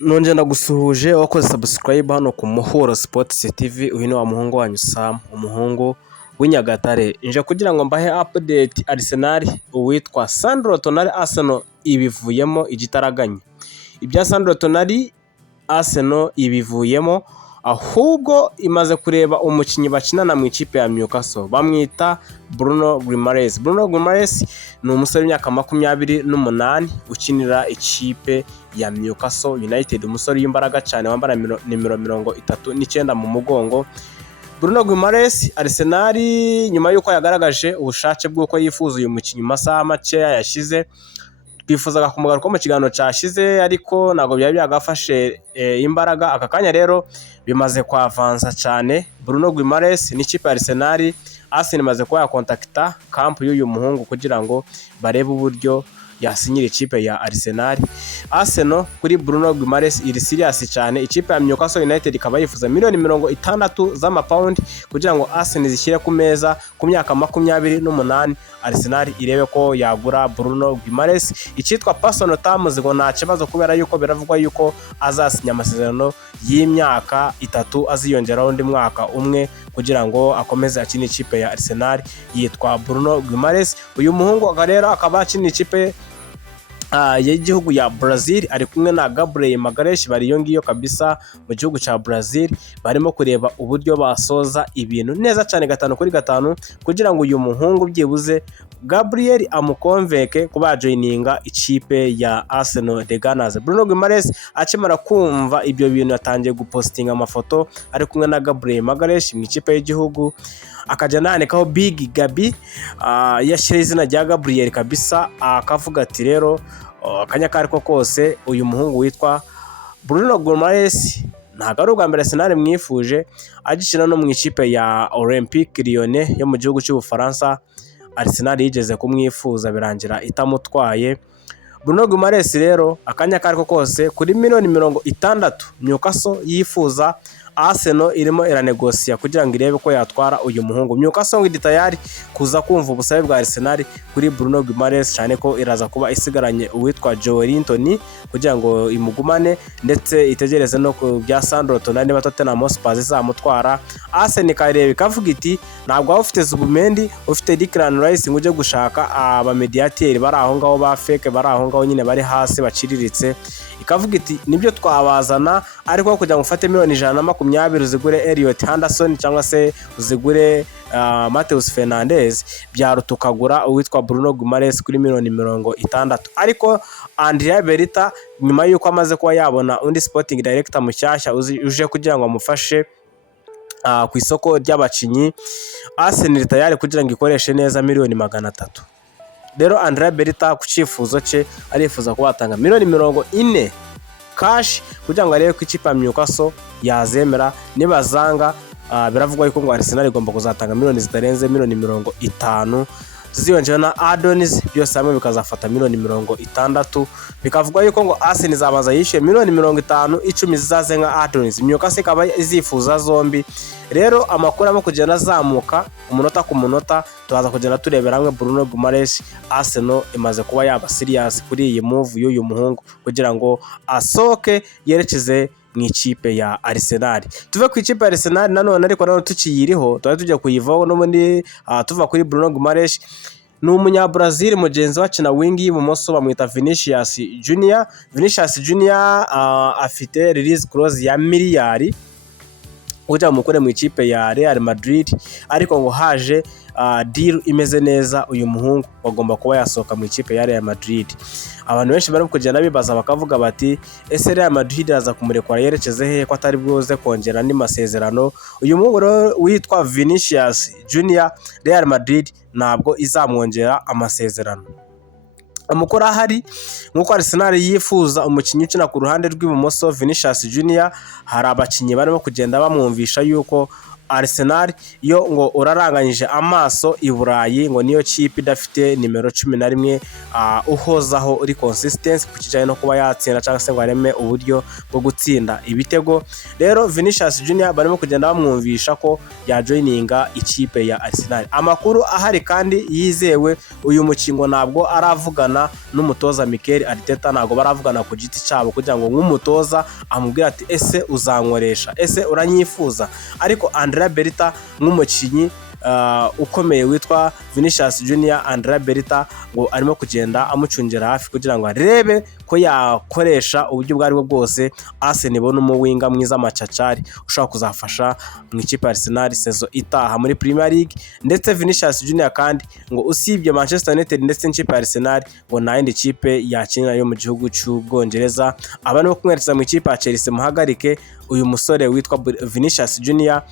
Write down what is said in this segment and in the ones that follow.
Nongeye ndagusuhuje wakoze subscribe hano ku Muhuro Sports TV. Uyu ni wa muhungu wanyu Sam, umuhungu w'Inyagatare. Nje kugira ngo mbahe update Arsenal, uwitwa Sandro Tonali Arsenal ibivuyemo igitaraganya. Ibya Sandro Tonali Arsenal ibivuyemo, ahubwo imaze kureba umukinnyi bakinana mu ikipe ya Newcastle bamwita Bruno Guimaraes. Bruno Guimaraes ni umusore w'imyaka 28 ukinira ikipe ya Newcastle United, umusore w'imbaraga cyane wambara nimero 39 mu mugongo. Bruno Guimaraes Arsenal nyuma yuko yagaragaje ubushake bw'uko yifuza uyu mukinnyi masaha make yashize, twifuzaga kumugaruka mu kiganiro cyashize ariko ntabwo byari byagafashe imbaraga. Aka kanya rero bimaze kwavanza cyane. Bruno Guimaraes n'ikipe ya Arsenal imaze kuba yakontakita kampu y'uyu muhungu kugira ngo barebe uburyo yasinyira ikipe ya Arsenal. Arsenal kuri Bruno Guimaraes iri serious cyane. Ikipe ya Newcastle United ikaba yifuza miliyoni 60 z'amapaundi kugira ngo Arsenal zishyire ku meza ku myaka 28 Arsenal irebe ko yagura Bruno Guimaraes. Icyitwa personal terms ngo nta kibazo kubera yuko biravugwa yuko azasinya amasezerano y'imyaka 3 aziyongeraho undi mwaka umwe kugira ngo akomeze akine ikipe ya Arsenal. Yitwa Bruno Guimaraes. Uyu muhungu rero akaba akina ikipe y'igihugu ya Brazil, ari kumwe na Gabriel Magalhaes, bari iyo ngiyo kabisa mu gihugu cya Brazil, barimo kureba uburyo basoza ibintu neza cyane 5-kuri-5 kugira ngo uyu muhungu byibuze Gabriel amukonveke kuba joininga ikipe ya Arsenal de Gunners. Bruno Guimaraes akimara kumva ibyo bintu yatangiye gupostinga amafoto ari kumwe na Gabriel Magalhaes mu ikipe y'igihugu, akajya nandikaho Big Gabi, yashyira izina rya Gabriel kabisa, akavuga ati rero akanya kariko kose uyu muhungu witwa Bruno Guimaraes ntabwo ari ubwa mbere Arsenal mwifuje, agikina no mu ikipe ya Olympique Lyonnais yo mu gihugu cy'Ubufaransa. Arsenal yigeze kumwifuza birangira itamutwaye. Bruno Guimaraes rero akanya kariko kose kuri miliyoni 60 Newcastle yifuza, Arsenal irimo iranegosiya kugira ngo irebe ko yatwara uyu muhungu. Newcastle ngidi tayari kuza kumva ubusabe bwa Arsenal kuri Bruno Guimaraes, cyane ko iraza kuba isigaranye uwitwa Joelinton kugira ngo imugumane, ndetse itegereze no ku bya Sandro Tonali niba Tottenham Hotspur izamutwara. Arsenal karebe kavuga iti ntabwo ufite Zubimendi, ufite Declan Rice ngo uje gushaka abamediateri bari aho ngaho ba fake, bari aho ngaho nyine bari hasi baciriritse. Ikavuga iti nibyo twabazana ariko kugira ngo ufate miliyoni 120 uzigure Elliot Henderson cyangwa se uzigure Matheus Fernandes, byaruta ukagura uwitwa Bruno Guimaraes kuri miliyoni 60. Ariko Andrea Berita nyuma yuko amaze kuba yabona undi sporting director mushyashya uje kugira ngo amufashe ku isoko ry'abakinyi, Arsenal tayari kugira ngo ikoreshe neza miliyoni 300. Rero Andrea Berita ku cyifuzo cye arifuza kuba atanga miliyoni 40 cash kugira ngo arebe ko ikipe ya Newcastle yazemera. Nibazanga biravugwa yuko ngo Arsenal igomba kuzatanga miliyoni zitarenze miliyoni 50 ziyonjeho na add-ons, byose hamwe bikazafata miliyoni 60. Bikavugwa yuko ngo Arsenal izabanza yishyuye miliyoni 50, 10 zizaze nka add-ons. Newcastle ikaba izifuza zombi. Rero amakuru arimo kugenda azamuka umunota ku munota, tubaza kugenda turebera hamwe Bruno Guimaraes. Arsenal imaze kuba yaba serious kuri iyi move y'uyu muhungu kugira ngo asoke yerekeze mu ikipe ya Arsenal. Tuve ku ikipe ya Arsenal nanone ariko nanone tukiyiriho twari tujya kuyivaho n'ubundi tuva kuri Bruno Guimaraes. Ni umunya Brazil mugenzi wacu na wingi y'ibumoso bamwita Vinicius Junior. Vinicius Junior afite release clause ya miliyari kugira mukore mu ikipe ya Real Madrid, ariko ngo haje deal imeze neza uyu muhungu bagomba kuba yasohoka mu ikipe ya Real Madrid. Abantu benshi bari kugenda bibaza bakavuga bati ese Real Madrid aza kumurekura yerekeze he ko atari bwoze kongera andi masezerano. Uyu muhungu witwa Vinicius Junior Real Madrid ntabwo izamwongera amasezerano. Amukora ahari nkuko Arsenal yifuza umukinnyi ukina ku ruhande rw'ibumoso Vinicius Junior. Hari abakinnyi barimo kugenda bamwumvisha yuko Arsenal yo ngo uraranganyije amaso i Burayi ngo niyo kipe idafite nimero 11 uhozaho uri consistency ku kijanye no kuba yatsinda cyangwa se ngo areme uburyo bwo gutsinda ibitego. Rero Vinicius Junior barimo kugenda bamwumvisha ko yajoininga ikipe ya Arsenal. Amakuru ahari kandi yizewe, uyu mukingo ntabwo aravugana n'umutoza Mikel Arteta, ntabwo baravugana ku giti cyabo kugira ngo nk'umutoza amubwira ati ese uzankoresha, ese uranyifuza. Ariko Andrea Berta nk'umukinyi ukomeye witwa Vinicius Junior, Andrea Berta ngo arimo kugenda amucungira hafi kugira ngo arebe ko yakoresha uburyo bwari bwo bwose Arsenal ibona umuwinga mwiza macacari ushobora kuzafasha mu ikipe ya Arsenal sezo itaha muri Premier League. Ndetse Vinicius Junior kandi ngo usibye Manchester United ndetse n'ikipe ya Arsenal ngo nta yindi kipe yakinira yo mu gihugu cy'Ubwongereza. Abantu bo kumwereza mu ikipe ya Chelsea muhagarike uyu musore witwa Vinicius Junior.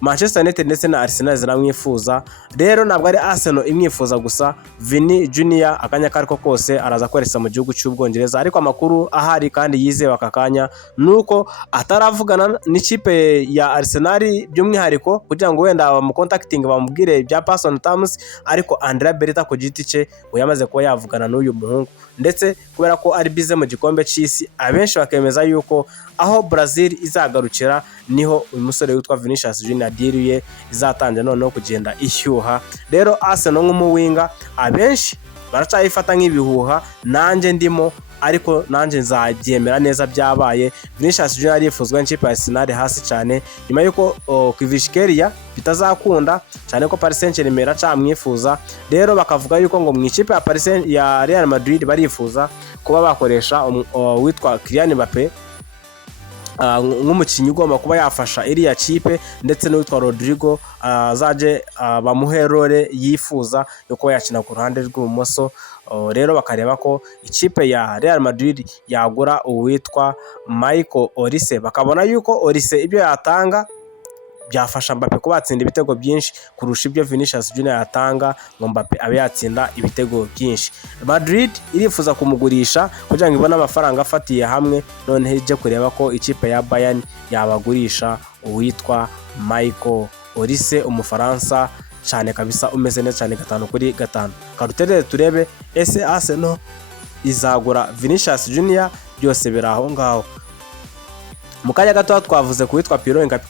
Manchester United ndetse na Arsenal ziramwifuza. Rero ntabwo ari Arsenal imwifuza gusa, Vini Junior akanya kariko kose araza kweresa mu gihugu cy'Ubwongereza. Ariko amakuru ahari kandi yizewe akakanya nuko ataravugana n'ikipe ya Arsenal by'umwihariko kugira ngo wenda bamucontacting bamubwire bya personal terms. Ariko Andrea Berta ku giti cye ngo yamaze kuba yavugana n'uyu muhungu, ndetse kubera ko ari bize mu gikombe cy'isi abenshi bakemeza yuko aho Brazil izagarukira niho uyu musore witwa Vinicius Junior diriye izatangira noneho kugenda ishyuha. Rero Arsenal nk'umuwinga abenshi baracayifata nk'ibihuha, nanjye ndimo, ariko nanjye nzabyemera neza byabaye. Vinicius Junior yifuzwa n'ikipe ya Arsenal hasi cyane nyuma yuko Kvaratskhelia bitazakunda cyane ko Paris Saint-Germain iracamwifuza. Rero bakavuga yuko ngo mu ikipe ya Real Madrid barifuza kuba bakoresha witwa Kylian Mbappe nk'umukinnyi ugomba kuba yafasha iriya kipe, ndetse n'uwitwa Rodrigo zaje bamuhe role yifuza yo kuba yakina ku ruhande rw'ibumoso. Rero bakareba ko ikipe ya Real Madrid yagura uwitwa Michael Olise, bakabona yuko Olise ibyo yatanga byafasha Mbappe kuba yatsinda ibitego byinshi kurusha ibyo Vinicius Junior yatanga ngo Mbappe abe yatsinda ibitego byinshi. Madrid irifuza kumugurisha kugira ngo ibone amafaranga afatiye hamwe, none ije kureba ko ikipe ya Bayern yabagurisha uwitwa Michael Olise, umufaransa cyane kabisa umeze neza cyane 5-5. Karutere turebe ese Arsenal izagura Vinicius Junior, byose biraho ngaho. Mu kanya gato twavuze kuwitwa Pierre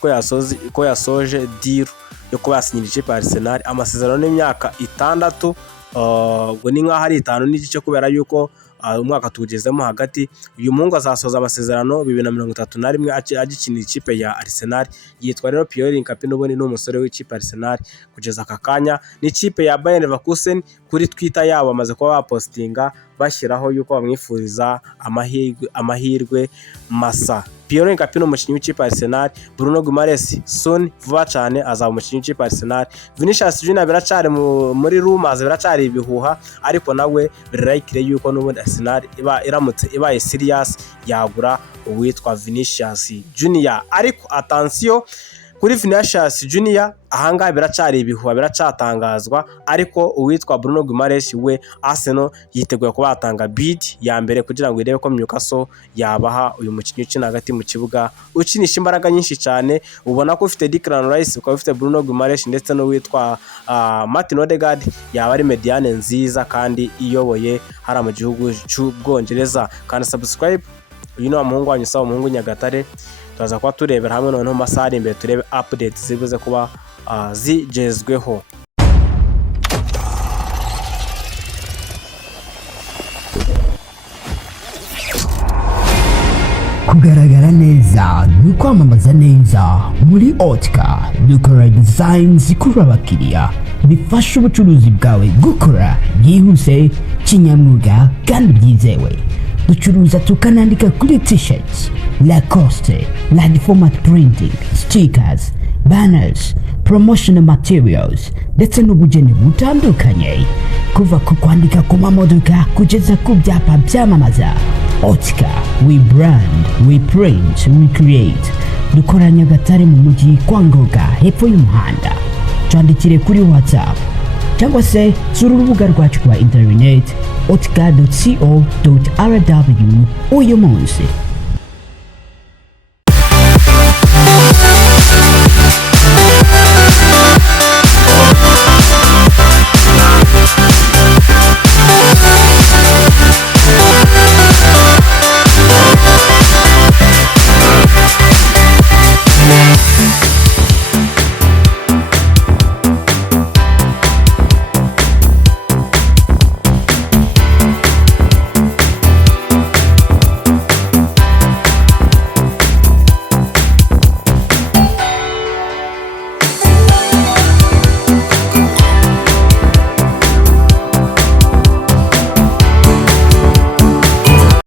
ko yasoje deal yo kuba yasinyira ikipe ya Arsenal amasezerano y'imyaka 6, ngo ni nkaho ari 5 n'igice kubera yuko umwaka tugezemo hagati. Uyu muhungu azasoza amasezerano 2031 agikinira ikipe ya Arsenal. Yitwa rero Pierre n'ubundi ni umusore w'ikipe ya Arsenal kugeza aka kanya. N'ikipe ya Bayer Leverkusen kuri Twitter yabo bamaze kuba bapostinga bashyiraho yuko bamwifuriza amahirwe masa. Pierre ni umukinnyi w'ikipe ya Arsenal. Bruno Guimaraes soon vuba cyane azaba umukinnyi w'ikipe ya Arsenal. Vinicius Junior biracari muri rumors, biracari ibihuha, ariko nawe birakire yuko n'ubundi Arsenal iramutse ibaye serious yagura uwitwa Vinicius Junior. Ariko attention kuri Vinicius Junior ahangaha biracari ibihuha, biracatangazwa, ariko uwitwa Bruno Guimaraes we Arsenal yiteguye kuba yatanga bid ya mbere kugira ngo irebe ko Newcastle yabaha uyu mukinnyi ukina hagati mu kibuga ukinisha imbaraga nyinshi cyane. Ubona ko ufite Declan Rice, ukaba ufite Bruno Guimaraes ndetse n'uwitwa Martin Odegaard, yaba ari mediane nziza kandi iyoboye hara mu gihugu cy'Ubwongereza. Kandi subscribe, uyu ni umuhungu wanyu sawa, umuhungu Nyagatare. Turaza kuba turebera hamwe noneho masaha ari imbere turebe updates zibuze kuba zigezweho. Kugaragara neza ni kwamamaza neza. Muri Otka dukora design zikurura abakiriya, bifasha ubucuruzi bwawe gukora byihuse, kinyamwuga kandi byizewe. Ducuruza tukanandika kuri t-shirts, Lacoste, large format printing, stickers, banners, promotional materials ndetse n'ubugeni butandukanye, kuva ku kwandika ku mamodoka kugeza ku byapa byamamaza. Otka, we brand, we print, we create. Dukora Nyagatare mu mujyi kwa Ngoga hepfo y'umuhanda. Twandikire kuri WhatsApp cyangwa se sura urubuga rwacu rwa internet otka.co.rw uyu munsi.